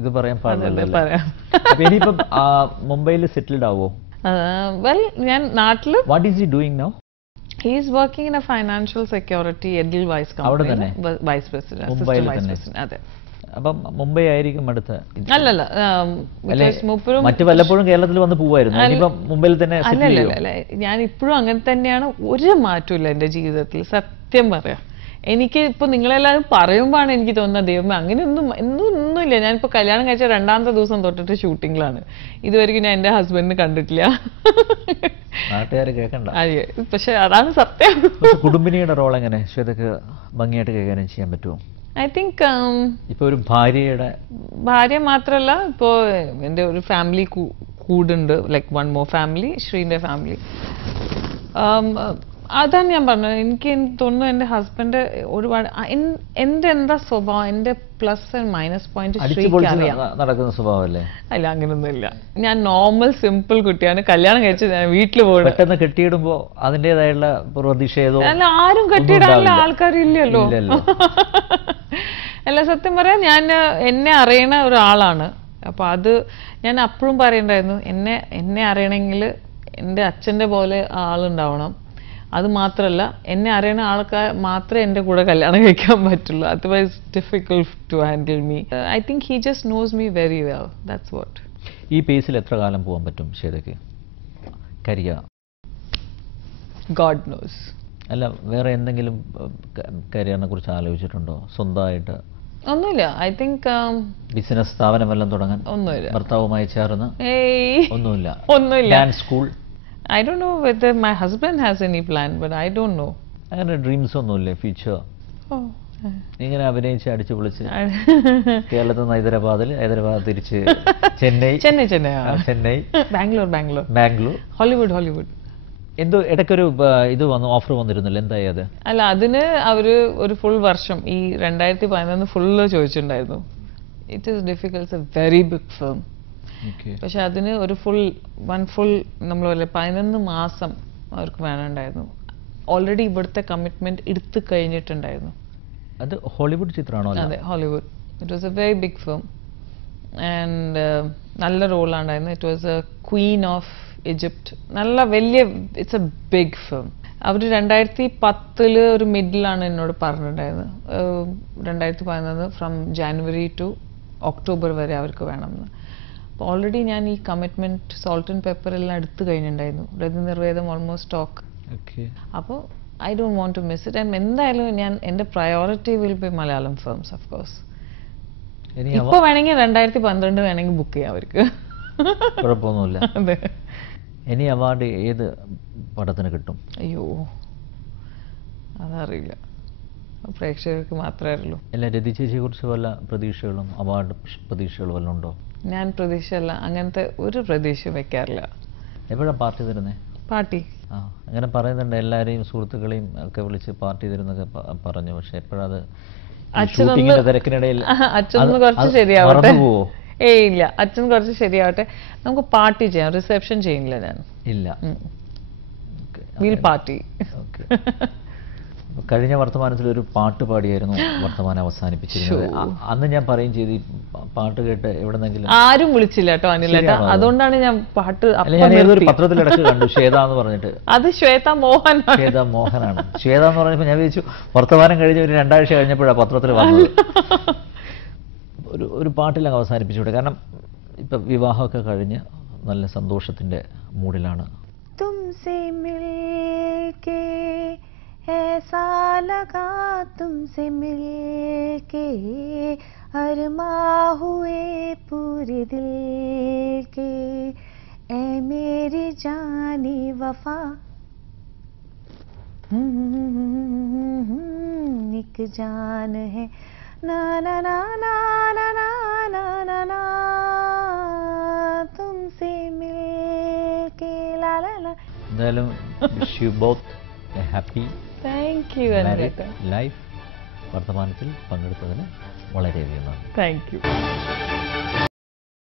ഇത് പറയാൻ പാടില്ലല്ലോ. അപ്പൊ ഇനിയിപ്പം മുംബൈയിൽ സെറ്റിൽഡ് ആവോ? വെൽ, ഞാൻ നാട്ടില്. What is he doing now? He is working in a financial security Edelweiss company. Vice President, Assistant Vice President. അതെ. അപ്പം മുംബൈ ആയിരിക്കും അടുത്ത? അല്ലല്ല, മറ്റു വല്ലപ്പോഴും കേരളത്തിൽ വന്ന് പോവായിരുന്നു, ഇനിയിപ്പം മുംബൈയിൽ തന്നെ? അല്ലല്ല, ഞാൻ ഇപ്പോഴും അങ്ങനെ തന്നെയാണ്. ഒരു മാറ്റമില്ല എൻ്റെ ജീവിതത്തിൽ, സത്യം പറയാം. എനിക്ക് ഇപ്പൊ നിങ്ങളെല്ലാവരും പറയുമ്പോഴാണ് എനിക്ക് തോന്നുന്നത്, ദൈവമേ ഒന്നുമില്ല. ഞാനിപ്പോ കല്യാണം കഴിച്ച 2ാമത്തെ ദിവസം തൊട്ടിട്ട് ഷൂട്ടിങ്ങിലാണ്. ഇതുവരെയ്ക്കും ഞാൻ എൻ്റെ ഹസ്ബൻഡിനെ കണ്ടിട്ടില്ല. നാട്ടുകാര് കേൾക്കണ്ട. പക്ഷെ അതാണ് സത്യം. കുടുംബിനിയുടെ റോൾ എങ്ങനെ ശ്വേതക്ക് ഭംഗിയായിട്ട് കൈകാര്യം ചെയ്യാൻ പറ്റുമോ? ഐ തിങ്ക് ഇപ്പൊ ഒരു ഭാര്യ മാത്രമല്ല, ഇപ്പോ എൻ്റെ ഒരു ഫാമിലി കൂടുണ്ട്, ലൈക്ക് 1 more ഫാമിലി, ശ്രീന്റെ ഫാമിലി. അതാണ് ഞാൻ പറഞ്ഞത്. എനിക്ക് തോന്നുന്നു എൻ്റെ ഹസ്ബൻഡ് ഒരുപാട് എൻ്റെ എന്താ സ്വഭാവം, എൻ്റെ പ്ലസ് ആൻഡ് മൈനസ് പോയിന്റ് നടക്കുന്ന സ്വഭാവമല്ലേ? അല്ല, അങ്ങനൊന്നുമില്ല. ഞാൻ നോർമൽ സിമ്പിൾ കുട്ടിയാണ്. കല്യാണം കഴിച്ച് ഞാൻ വീട്ടിൽ പോകണം. പെട്ടെന്ന് കെട്ടിയിടുമ്പോ അതിൻ്റെതായുള്ള പ്രതിഷേധവും. അല്ല, ആരും കെട്ടിയിടാനുള്ള ആൾക്കാരില്ലല്ലോ. അല്ല, സത്യം പറയാം, ഞാൻ എന്നെ അറിയണ ഒരാളാണ്. അപ്പൊ അത് ഞാൻ അപ്പോഴും പറയണ്ടായിരുന്നു, എന്നെ അറിയണമെങ്കിൽ എൻ്റെ അച്ഛൻ്റെ പോലെ ആളുണ്ടാവണം. അത് മാത്രമല്ല, എന്നെ അറിയണ ആൾക്കാർ മാത്രമേ എൻ്റെ കൂടെ കല്യാണം കഴിക്കാൻ പറ്റുള്ളൂ. Otherwise difficult to handle me. I think he just knows me very well. That's what. ഈ പേസിൽ എത്ര കാലം പോകാൻ പറ്റും ശ്വേതയ്ക്ക്? God nose. അല്ല, വേറെ എന്തെങ്കിലും കരിയറിനെ കുറിച്ച് ആലോചിച്ചിട്ടുണ്ടോ? സ്വന്തമായിട്ട് ഒന്നുമില്ല. ഐ തിങ്ക് ബിസിനസ് സ്ഥാപനം വല്ലതും തുടങ്ങാൻ? ഒന്നുമില്ല. ഭർത്താവുമായി ചേർന്ന്? ഒന്നുമില്ല. Dance school? I don't know whether my husband has any plan, but I don't know. അങ്ങനെ ഡ്രീംസ് ഒന്നുമില്ലേ ഫ്യൂച്ചർ? ഇങ്ങനെ അഭിനയിച്ച് അടിച്ചു പൊളിച്ച് കേരളത്തിൽ നിന്ന് ഹൈദരാബാദ് തിരിച്ച് ചെന്നൈ, ബാംഗ്ലൂർ, ഹോളിവുഡ്. എന്തോ ഇടയ്ക്കൊരു ഇത് വന്നു, ഓഫർ വന്നിരുന്നില്ല, എന്തായി അത്? അല്ല, അതിന് അവര് ഒരു ഫുൾ വർഷം, ഈ 2011 ഫുള്ള് ചോദിച്ചിട്ടുണ്ടായിരുന്നു. It is difficult. It's a very big film. പക്ഷെ അതിന് ഒരു ഫുൾ നമ്മൾ 11 മാസം അവർക്ക് വേണമുണ്ടായിരുന്നു. ഓൾറെഡി ഇവിടുത്തെ കമ്മിറ്റ്മെന്റ് എടുത്തു കഴിഞ്ഞിട്ടുണ്ടായിരുന്നു. അത് ഹോളിവുഡ് ചിത്രമാണോ? അതെ, Hollywood. It was a very big film and നല്ല റോളാണ്ടായിരുന്നു. It was a queen of Egypt. നല്ല വലിയ, ഇറ്റ്സ് എ ബിഗ് ഫിലിം. അവർ 2010 ഒരു മിഡിലാണ് എന്നോട് പറഞ്ഞിട്ടുണ്ടായിരുന്നു, 2011 ഫ്രം ജാനുവരി ടു ഒക്ടോബർ വരെ അവർക്ക് വേണമെന്ന്. അപ്പോൾ ഓൾറെഡി ഞാൻ ഈ കമ്മിറ്റ്മെന്റ് സോൾട്ട് ആൻഡ് പെപ്പർ എല്ലാം എടുത്തു കഴിഞ്ഞിട്ടുണ്ടായിരുന്നു. Rathinirvedam almost stock. അപ്പോൾ I don't want to miss it. And എന്തായാലും എൻ്റെ priority will be Malayalam films of course. ഇപ്പോൾ വേണമെങ്കിൽ 2012 വേണമെങ്കിൽ ബുക്ക് ചെയ്യാം അവർക്ക്, കുഴപ്പമൊന്നുമില്ല. അതെ. ഇനി അവാർഡ് ഏത് പടത്തിന് കിട്ടും? അയ്യോ, അതറിയില്ല, പ്രേക്ഷകർക്ക് മാത്രമേ അറിയുള്ളൂ. അല്ല, രതി ചേച്ചിയെ കുറിച്ച് വല്ല പ്രതീക്ഷകളും, അവാർഡ് പ്രതീക്ഷകളും വല്ലതും ഉണ്ടോ? ഞാൻ പ്രതീക്ഷയല്ല, അങ്ങനത്തെ ഒരു പ്രതീക്ഷയും വെക്കാറില്ല. എപ്പോഴാണ് പാർട്ടി തരുന്നത്? പാർട്ടി അങ്ങനെ പറയുന്നുണ്ട്, എല്ലാവരെയും സുഹൃത്തുക്കളെയും ഒക്കെ വിളിച്ച് പാർട്ടി തരുന്നൊക്കെ പറഞ്ഞു. പക്ഷെ എപ്പോഴത് തിരക്കിനിടയിൽ അച്ഛനൊന്ന് കുറച്ച് ശരിയാവട്ടെ. ഇല്ല, അച്ഛൻ കുറച്ച് ശരിയാവട്ടെ, നമുക്ക് പാർട്ടി ചെയ്യാം. റിസപ്ഷൻ ചെയ്യില്ല ഞാൻ. ഇല്ല, വീൽ പാർട്ടി. കഴിഞ്ഞ വർത്തമാനത്തിൽ ഒരു പാട്ട് പാടിയായിരുന്നു വർത്തമാനം അവസാനിപ്പിച്ചിരുന്നത്. അന്ന് ഞാൻ പറയും ചെയ്തു, പാട്ട് കേട്ട് എവിടെന്നെങ്കിലും. ആരും വിളിച്ചില്ല കേട്ടോ അനിലേട്ടാ, അതുകൊണ്ടാണ് ഞാൻ പാട്ട്. ഞാൻ ഏതൊരു പത്രത്തിലിടക്ക് കണ്ടു ശ്വേത എന്ന് പറഞ്ഞിട്ട്. അത് ശ്വേത മോഹനാണ്. ശ്വേത എന്ന് പറഞ്ഞപ്പോൾ ഞാൻ വിചാരിച്ചു വർത്തമാനം കഴിഞ്ഞ് ഒരു 2 ആഴ്ച കഴിഞ്ഞപ്പോഴാണ് പത്രത്തിൽ വന്നത്. ഒരു പാട്ടിലങ്ങ് അവസാനിപ്പിച്ചുകൂടെ? കാരണം ഇപ്പൊ വിവാഹമൊക്കെ കഴിഞ്ഞ് നല്ല സന്തോഷത്തിന്റെ മൂഡിലാണ്. തുംസേ മിൽകേ ऐसा लगा तुमसे मिलके, अरमां हुए पूरे दिल के, ऐ मेरी जानी वफा, एक जान है ना ना ना ना ना ना ना ना, तुमसे मिलके ला ला ला. എന്തായാലും wish you both a happy married life. വർത്തമാനത്തിൽ പങ്കെടുത്തതിന് വളരെയധികം നന്ദി. Thank you.